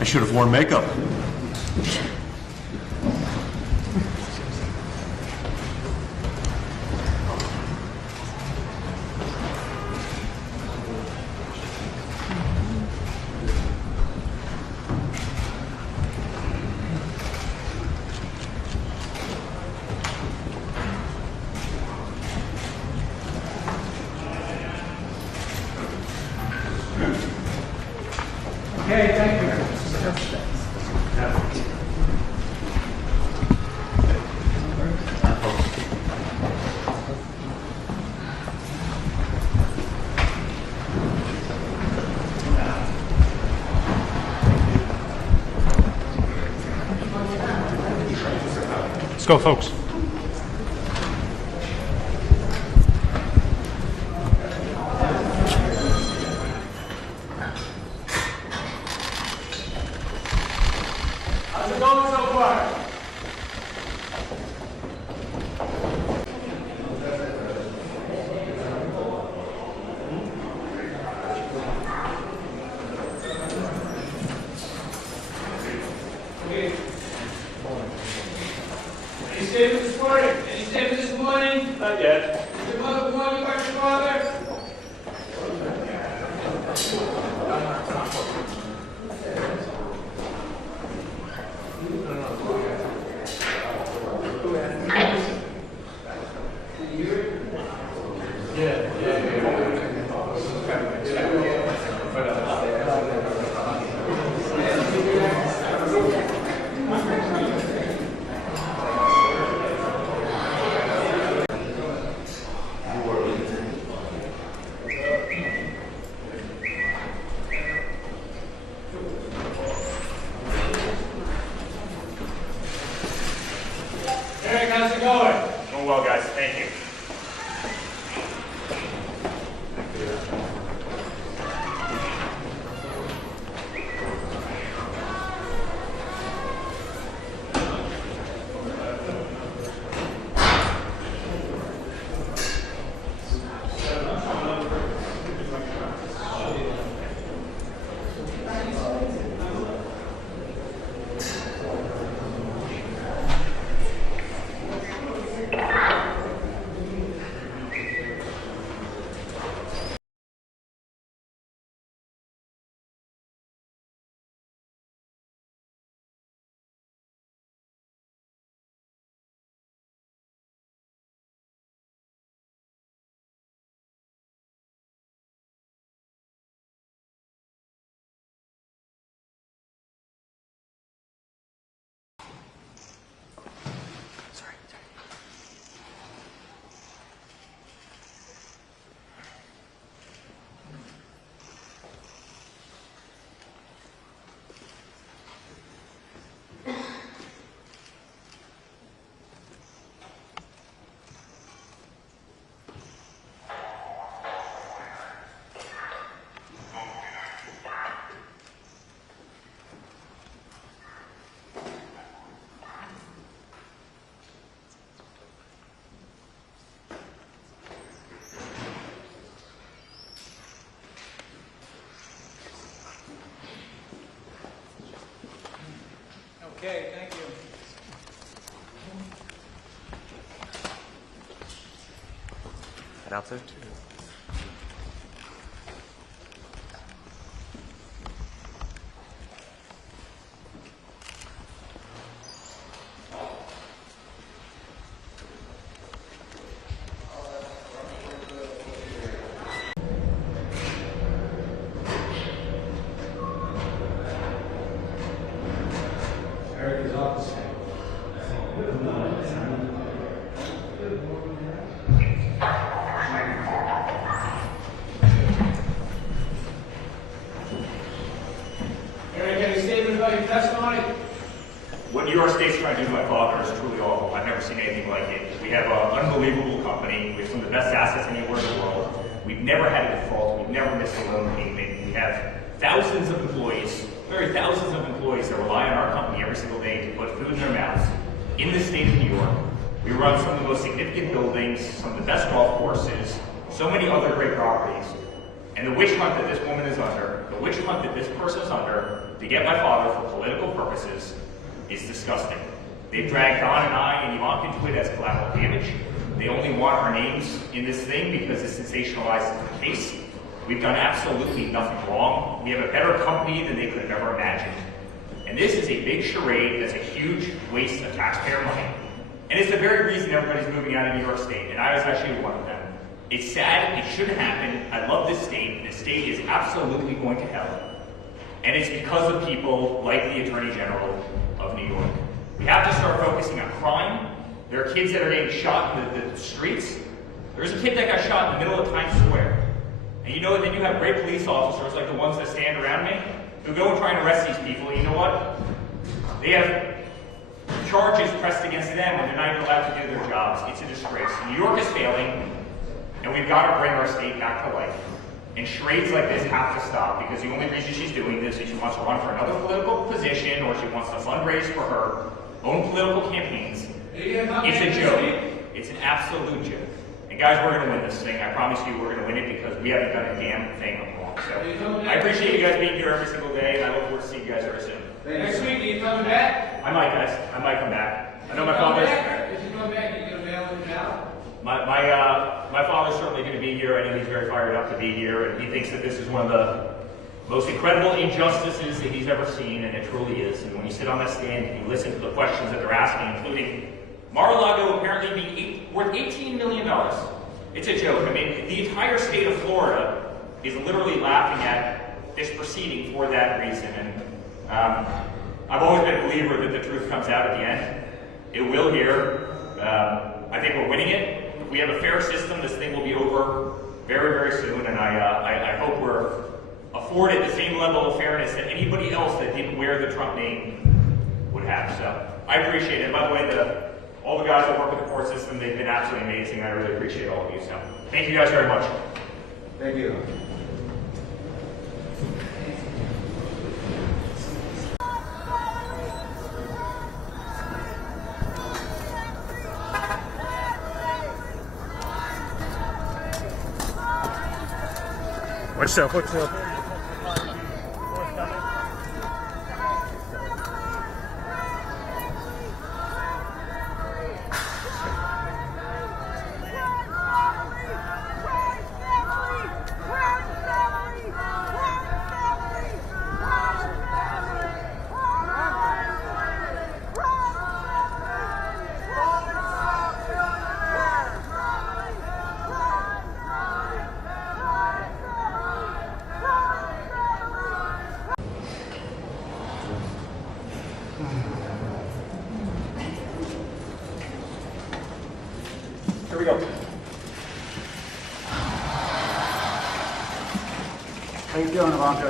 I should have worn makeup. Okay, thank you. Let's go, folks. How's it going so far? Any statement this morning? Any statement this morning? Not yet. Did your mother warn you about your father? Eric, how's it going? Going well, guys. Thank you. Okay, thank you. Head out, sir. Eric is off the scene. Eric, any statement about your testimony? What New York State's trying to do to my father is truly awful. I've never seen anything like it. We have an unbelievable company. We have some of the best assets anywhere in the world. We've never had a default. We've never missed a loan payment. We have thousands of employees, literally thousands of employees that rely on our company every single day to put food in their mouths. in the state of New York. We run some of the most significant buildings, some of the best golf courses, so many other great properties. And the witch hunt that this woman is under, the witch hunt that this person is under to get my father for political purposes is disgusting. They've dragged Don and I and Ivanka into it as collateral damage. They only want our names in this thing because it sensationalizes the case. We've done absolutely nothing wrong. We have a better company than they could have ever imagined. And this is a big charade that's a huge waste of taxpayer money. And it's the very reason everybody's moving out of New York State, and I was actually one of them. It's sad, it shouldn't happen. I love this state. This state is absolutely going to hell. And it's because of people like the Attorney General of New York. We have to start focusing on crime. There are kids that are getting shot in the streets. There's a kid that got shot in the middle of Times Square. And you know, then you have great police officers like the ones that stand around me who go and try and arrest these people. And you know what? They have charges pressed against them and they're not even allowed to do their jobs. It's a disgrace. New York is failing, and we've got to bring our state back to life. And charades like this have to stop, because the only reason she's doing this is she wants to run for another political position, or she wants to fundraise for her own political campaigns. It's a joke. It's an absolute joke. And guys, we're going to win this thing. I promise you we're going to win it, because we haven't done a damn thing wrong. So I appreciate you guys being here every single day, and I look forward to seeing you guys very soon. Next week, are you coming back? I might, guys. I might come back. I know my father's... If you come back, you're going to bail him out? My father's certainly going to be here. I know he's very fired up to be here, and he thinks that this is one of the most incredible injustices that he's ever seen, and it truly is. And when you sit on that stand and you listen to the questions that they're asking, including Mar-a-Lago apparently being worth $18 million, it's a joke. I mean, the entire state of Florida is literally laughing at this proceeding for that reason. And I've always been a believer that the truth comes out at the end. It will here. I think we're winning it. If we have a fair system, this thing will be over very, very soon, and I hope we're afforded the same level of fairness that anybody else that didn't wear the Trump name would have. So I appreciate it. And by the way, all the guys that work with the court system, they've been absolutely amazing. I really appreciate all of you. So thank you guys very much. Thank you. Watch out, watch out. Here we go. How you doing, Ivanka?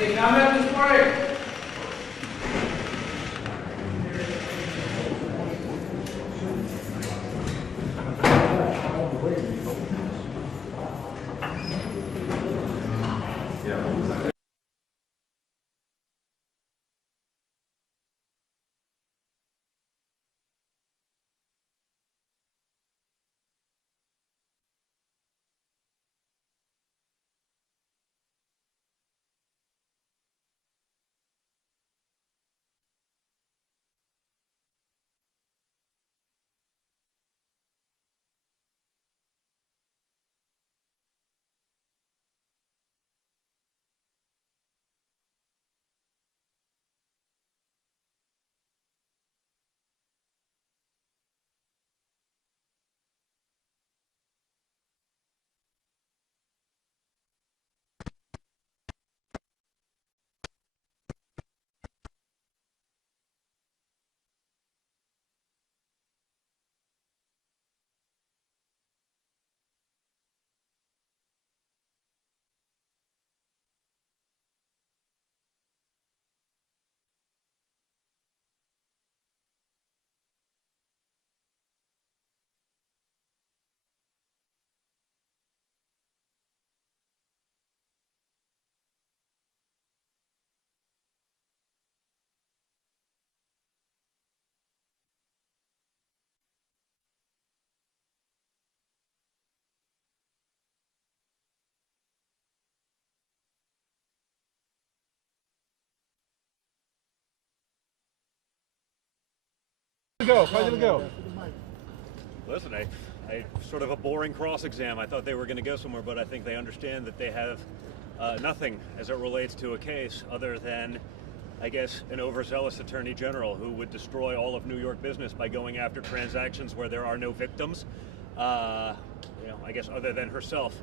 Any comment this morning? How did it go? Listen, I sort of a boring cross exam. I thought they were going to go somewhere, but I think they understand that they have nothing as it relates to a case other than, I guess, an overzealous attorney general who would destroy all of New York business by going after transactions where there are no victims, I guess, other than herself.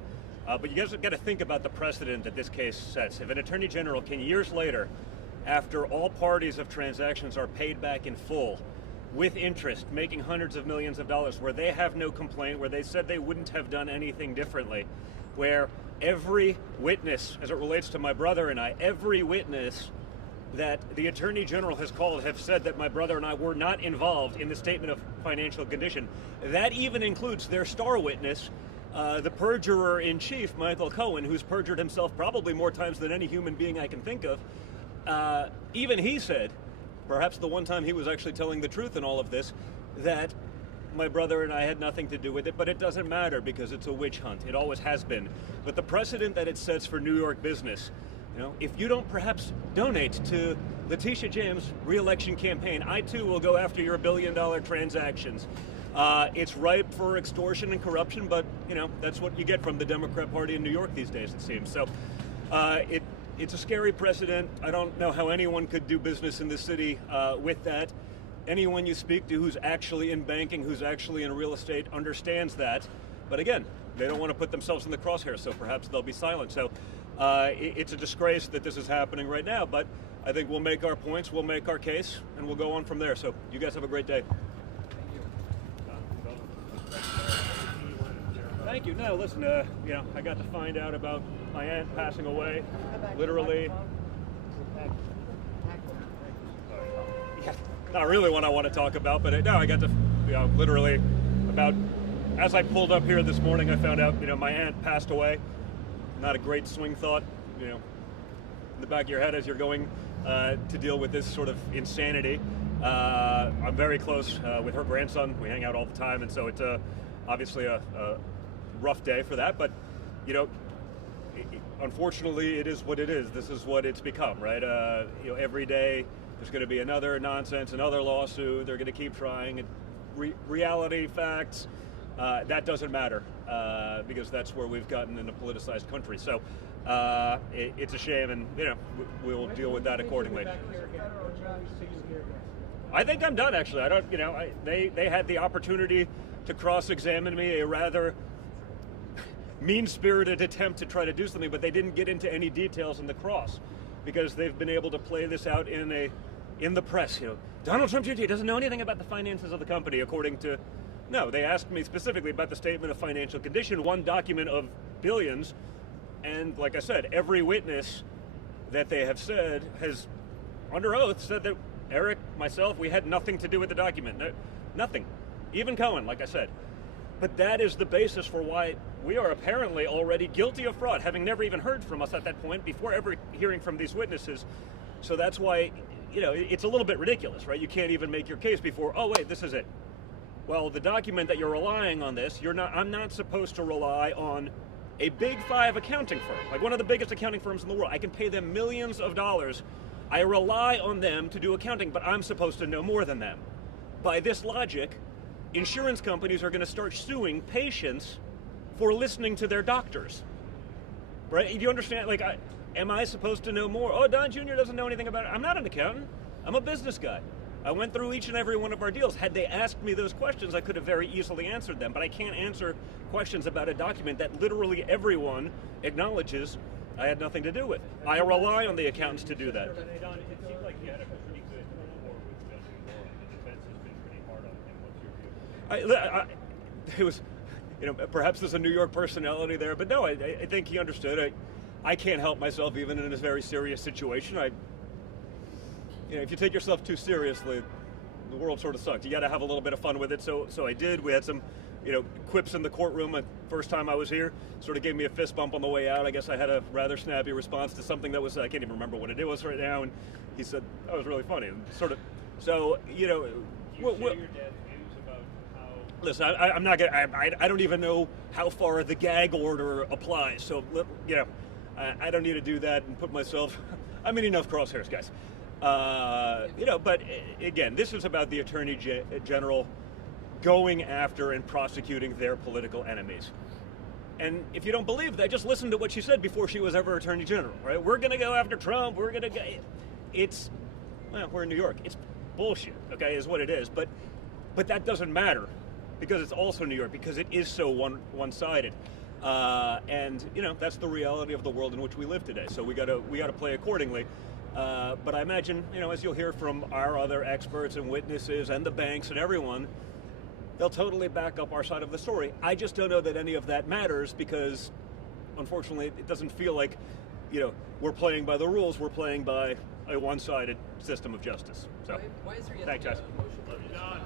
But you guys have got to think about the precedent that this case sets. If an attorney general can, years later, after all parties of transactions are paid back in full, with interest, making hundreds of millions of dollars, where they have no complaint, where they said they wouldn't have done anything differently, where every witness, as it relates to my brother and I, every witness that the Attorney General has called have said that my brother and I were not involved in the statement of financial condition. That even includes their star witness, the perjurer in chief, Michael Cohen, who's perjured himself probably more times than any human being I can think of. Even he said, perhaps the one time he was actually telling the truth in all of this, that my brother and I had nothing to do with it, but it doesn't matter because it's a witch hunt. It always has been. But the precedent that it sets for New York business, if you don't perhaps donate to Letitia James' re-election campaign, I too will go after your billion-dollar transactions. It's ripe for extortion and corruption, but that's what you get from the Democrat Party in New York these days, it seems. So it's a scary precedent. I don't know how anyone could do business in this city with that. Anyone you speak to who's actually in banking, who's actually in real estate, understands that. But again, they don't want to put themselves in the crosshairs, so perhaps they'll be silent. So it's a disgrace that this is happening right now, but I think we'll make our points, we'll make our case, and we'll go on from there. So you guys have a great day. Thank you. No, listen, I got to find out about my aunt passing away, literally. Not really what I want to talk about, but no, I got to, literally about, as I pulled up here this morning, I found out, my aunt passed away. Not a great swing thought, in the back of your head as you're going to deal with this sort of insanity. I'm very close with her grandson. We hang out all the time, and so it's obviously a rough day for that, but unfortunately it is what it is. This is what it's become, right? Every day there's going to be another nonsense, another lawsuit. They're going to keep trying. Reality, facts, that doesn't matter because that's where we've gotten in a politicized country. So it's a shame, and we'll deal with that accordingly. I think I'm done, actually. I don't, they had the opportunity to cross-examine me, a rather mean-spirited attempt to try to do something, but they didn't get into any details in the cross because they've been able to play this out in the press. Donald Trump Jr. doesn't know anything about the finances of the company, according to. No, they asked me specifically about the statement of financial condition, one document of billions, and like I said, every witness that they have said has, under oath, said that Eric, myself, we had nothing to do with the document. No, nothing. Even Cohen, like I said. But that is the basis for why we are apparently already guilty of fraud, having never even heard from us at that point before ever hearing from these witnesses. So that's why, it's a little bit ridiculous, right? You can't even make your case before, oh wait, this is it. Well, the document that you're relying on this, I'm not supposed to rely on a big 5 accounting firm, like one of the biggest accounting firms in the world. I can pay them millions of dollars. I rely on them to do accounting, but I'm supposed to know more than them. By this logic, insurance companies are going to start suing patients for listening to their doctors. Right? Do you understand? Like, am I supposed to know more? Oh, Don Jr. doesn't know anything about it. I'm not an accountant. I'm a business guy. I went through each and every one of our deals. Had they asked me those questions, I could have very easily answered them, but I can't answer questions about a document that literally everyone acknowledges I had nothing to do with. I rely on the accountants to do that. Don, it seems like you had a pretty good rapport with Judge Moore. The defense has been pretty hard on him. What's your view? It was, perhaps there's a New York personality there, but no, I think he understood. I can't help myself even in this very serious situation. If you take yourself too seriously, the world sort of sucks. You got to have a little bit of fun with it. So I did. We had some, quips in the courtroom. The first time I was here, sort of gave me a fist bump on the way out. I guess I had a rather snappy response to something that was, I can't even remember what it was right now. And he said, that was really funny. And sort of, so, Do you share your dad's views about how... Listen, I'm not gonna. I don't even know how far the gag order applies. So I don't need to do that and put myself. I'm in enough crosshairs, guys. But again, this is about the Attorney General going after and prosecuting their political enemies. And if you don't believe that, just listen to what she said before she was ever Attorney General, right? We're going to go after Trump. We're going to go. We're in New York. It's bullshit, okay, is what it is. But that doesn't matter because it's also New York, because it is so one-sided. And that's the reality of the world in which we live today. So we got to play accordingly. But I imagine, as you'll hear from our other experts and witnesses and the banks and everyone, they'll totally back up our side of the story. I just don't know that any of that matters because, unfortunately, it doesn't feel like, we're playing by the rules. We're playing by a one-sided system of justice. So, why is there yet thanks, guys. a motion?